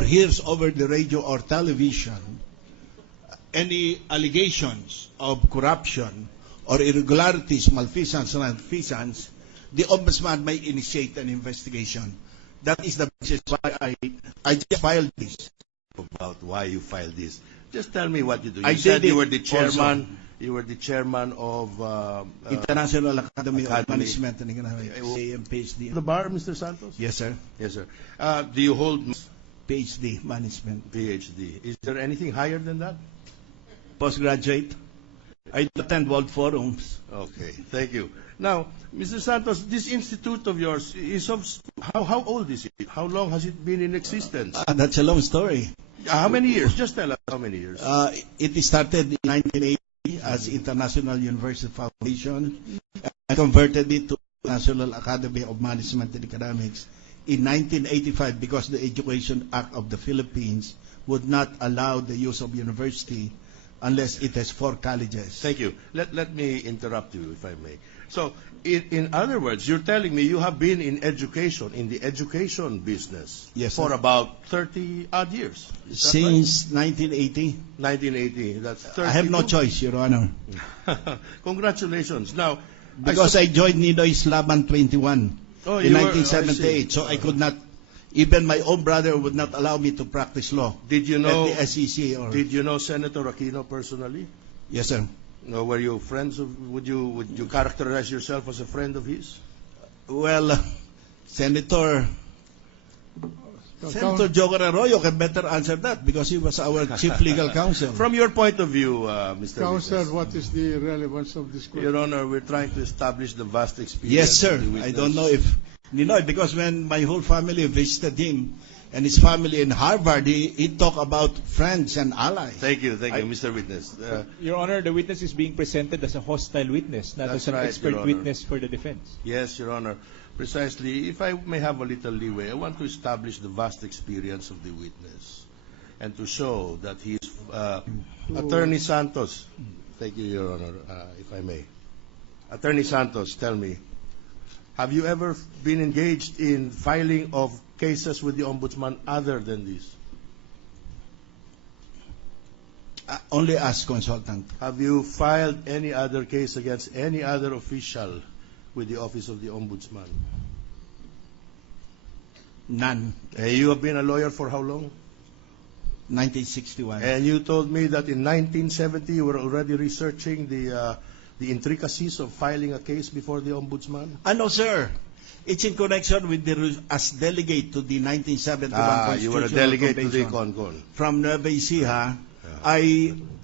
or hears over the radio or television any allegations of corruption or irregularities, malfeasance, or malfeasance, the Ombudsman may initiate an investigation. That is the basis why I just filed this. About why you filed this. Just tell me what you do. You I said did you it were the chairman. also. You were the chairman of International Academy of Academy. Management and Economics, AM PhD. the bar, Mr. Santos. Yes, sir. Yes, sir. Do you hold PhD Management. PhD? Is there anything higher than that? Postgraduate. I attend world forums. Okay, thank you. Now, Mr. Santos, this institute of yours is of how old is it? How long has it been in existence? That's a long story. How many years? Just tell us how many years. It started in 1980 as International University Foundation and converted it to National Academy of Management and Economics in 1985 because the Education Act of the Philippines would not allow the use of university unless it has 4 colleges. Thank you. Let me interrupt you, if I may. So, in other words, you're telling me you have been in education, in the education business, Yes, for sir. about 30-odd years. Is that Since 1980, right? 1980. That's 32. I have no choice, Your Honor, Congratulations. Now, because I joined Ninoy's Laban 21 Oh, in you were- 1978, so I could not, even my own brother would not allow me to practice law Did you know? at the SEC. Did you know Senator Aquino personally? Yes, sir. No, were you friends of? Would you characterize yourself as a friend of his? Well, Senator Joker Arroyo can better answer that because he was our chief legal counsel. From your point of view, Mr. Counselor, Witness. what is the relevance of this question? Your Honor, we're trying to establish the vast experience. Yes, sir. of the I witness. don't know if Ninoy, because when my whole family visited him and his family in Harvard, he talked about friends and allies. Thank you, Mr. Witness. Your Honor, the witness is being presented as a hostile witness, not That's as an right, expert Your Honor. witness for the defense. Yes, Your Honor. Precisely. If I may have a little leeway, I want to establish the vast experience of the witness and to show that he is Attorney Santos. Thank you, Your Honor, if I may. Attorney Santos, tell me, have you ever been engaged in filing of cases with the Ombudsman other than this? Only as consultant. Have you filed any other case against any other official with the Office of the Ombudsman? None. You have been a lawyer for how long? 1961. And you told me that in 1970 you were already researching the intricacies of filing a case before the Ombudsman? No, sir. It's in connection with as delegate to the 1971 Constitutional you were a delegate to the Convention. CONCON. From Nueva Ecija,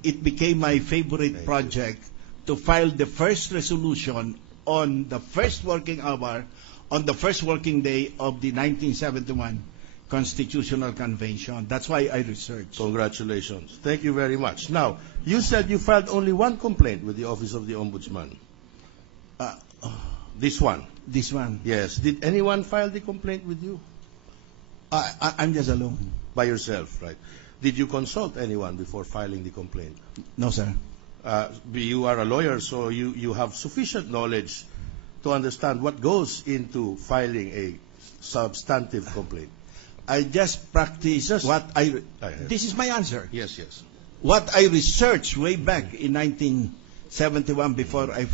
it became my favorite project to file the first resolution on the first working hour, on the first working day of the 1971 Constitutional Convention. That's why I researched. Congratulations. Thank you very much. Now, you said you filed only one complaint with the Office of the Ombudsman. This one? This one. Yes. Did anyone file the complaint with you? I'm just alone. By yourself, right? Did you consult anyone before filing the complaint? No, sir. You are a lawyer, so you have sufficient knowledge to understand what goes into filing a substantive complaint. I just practice what I... This is my answer. Yes, yes. What I researched way back in 1971 before I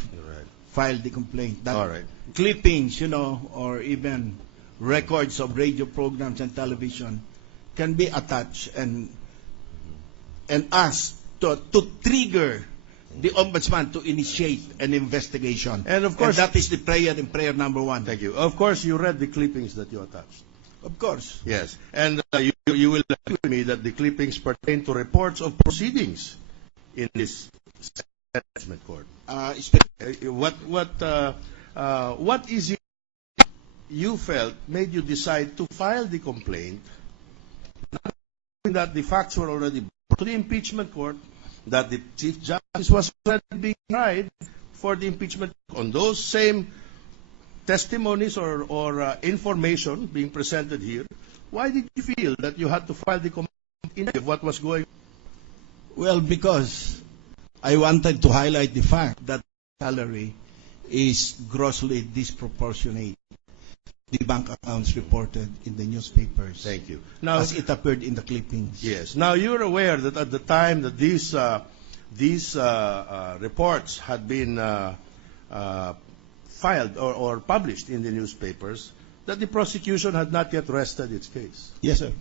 filed the complaint. That All right. clippings, or even records of radio programs and television can be attached and asked to trigger the Ombudsman to initiate an investigation. And of course, that is the prayer in prayer number 1. Thank you. Of course, you read the clippings that you attached. Of course. Yes. And you will agree with me that the clippings pertain to reports of proceedings in this assessment court. What is it you felt made you decide to file the complaint, knowing that the facts were already brought to the impeachment court, that the Chief Justice was already being tried for the impeachment on those same testimonies or information being presented here? Why did you feel that you had to file the complaint in view of what was going on? Well, because I wanted to highlight the fact that salary is grossly disproportionate. the bank accounts reported in the newspapers. Thank you. Now, as it appeared in the clippings. yes. Now, you're aware that at the time that these reports had been filed or published in the newspapers, that the prosecution had not yet rested its case. Yes, sir.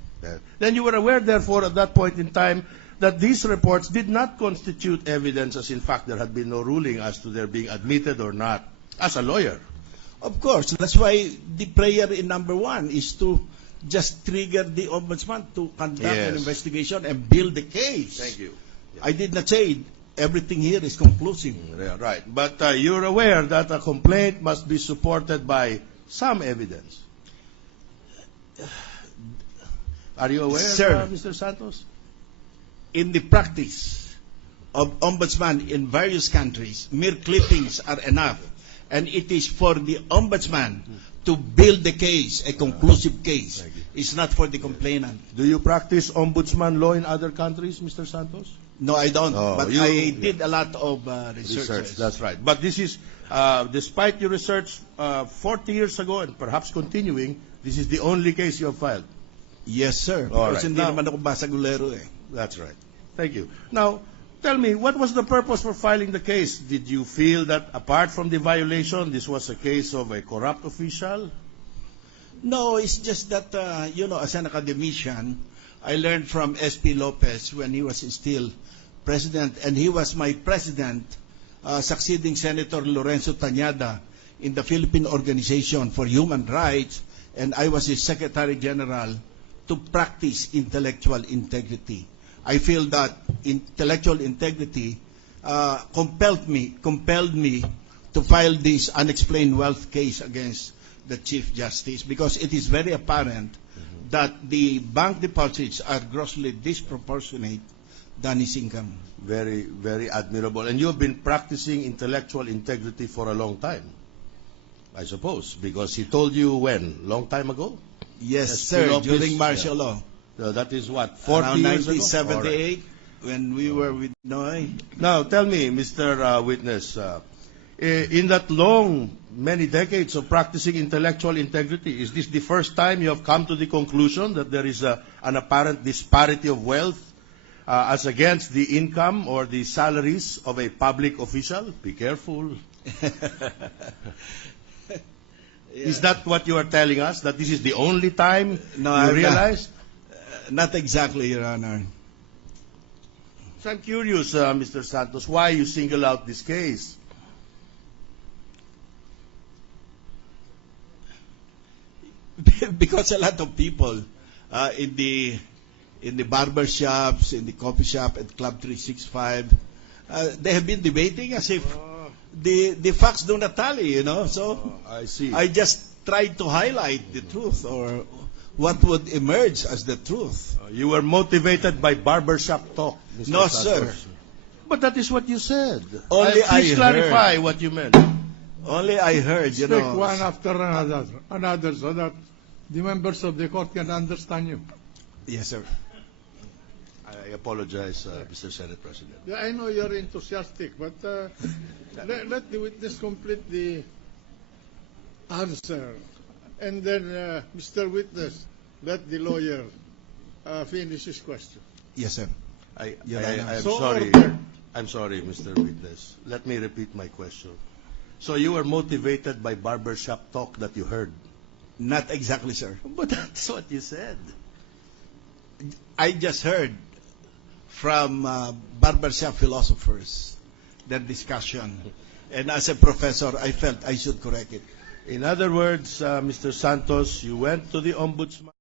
Then you were aware, therefore, at that point in time, that these reports did not constitute evidence, as in fact there had been no ruling as to their being admitted or not, as a lawyer. Of course, that's why the prayer in number 1 is to just trigger the ombudsman to conduct an Yes. investigation and build the case. Thank you. I did not say everything here is conclusive. Yeah, right. But you're aware that a complaint must be supported by some evidence. Are you aware, Sir. Mr. Santos? In the practice of ombudsman in various countries, mere clippings are enough. And it is for the ombudsman to build the case, a conclusive case. Thank you. It's not for the complainant. Do you practice ombudsman law in other countries, Mr. Santos? No, I don't. Oh, but you- I did a lot of research. Research, that's right. But this is, despite your research 40 years ago and perhaps continuing, this is the only case you have filed. Yes, sir. All Because right. hindi Now- naman ako basagulero eh. That's right. Thank you. Now, tell me, what was the purpose for filing the case? Did you feel that apart from the violation, this was a case of a corrupt official? No, it's just that, as an academician, I learned from S.P. Lopez when he was still president, and he was my president, succeeding Senator Lorenzo Tañada in the Philippine Organization for Human Rights, and I was his Secretary General to practice intellectual integrity. I feel that intellectual integrity compelled me to file this unexplained wealth case against the Chief Justice, because it is very apparent that the bank deposits are grossly disproportionate than his income. Very, very admirable. And you have been practicing intellectual integrity for a long time, I suppose, because he told you when? Long time ago? Yes, S.P. sir, Lopez, during martial yeah. law. So that is what, 40 Around years ago? 1978, when we were with Noy. Now, tell me, Mr. Witness, in that long, many decades of practicing intellectual integrity, is this the first time you have come to the conclusion that there is an apparent disparity of wealth as against the income or the salaries of a public official? Be careful. Is that what you are telling us? That this is the only time No, you I'm realized? Not exactly, Your Honor. So I'm curious, Mr. Santos, why you single out this case? Because a lot of people in the barber shops, in the coffee shop at Club 365, they have been debating as if the facts do not tally, So I see. I just tried to highlight the truth, or what would emerge as the truth. You were motivated by barbershop talk, Mr. No, Santos. sir. But that is what you said. Only Please I clarify heard. what you meant. Only I heard, Speak one after another, so that the members of the court can understand you. Yes, sir. I apologize, Mr. Senate President. Yeah, I know you're enthusiastic, but let the witness complete the answer. And then, Mr. Witness, let the lawyer finish his question. Yes, sir. Your Honor. I'm So sorry. ordered. I'm sorry, Mr. Witness. Let me repeat my question. So you were motivated by barbershop talk that you heard? Not exactly, sir. But that's what you said. I just heard from barbershop philosophers that discussion. And as a professor, I felt I should correct it. In other words, Mr. Santos, you went to the ombudsman.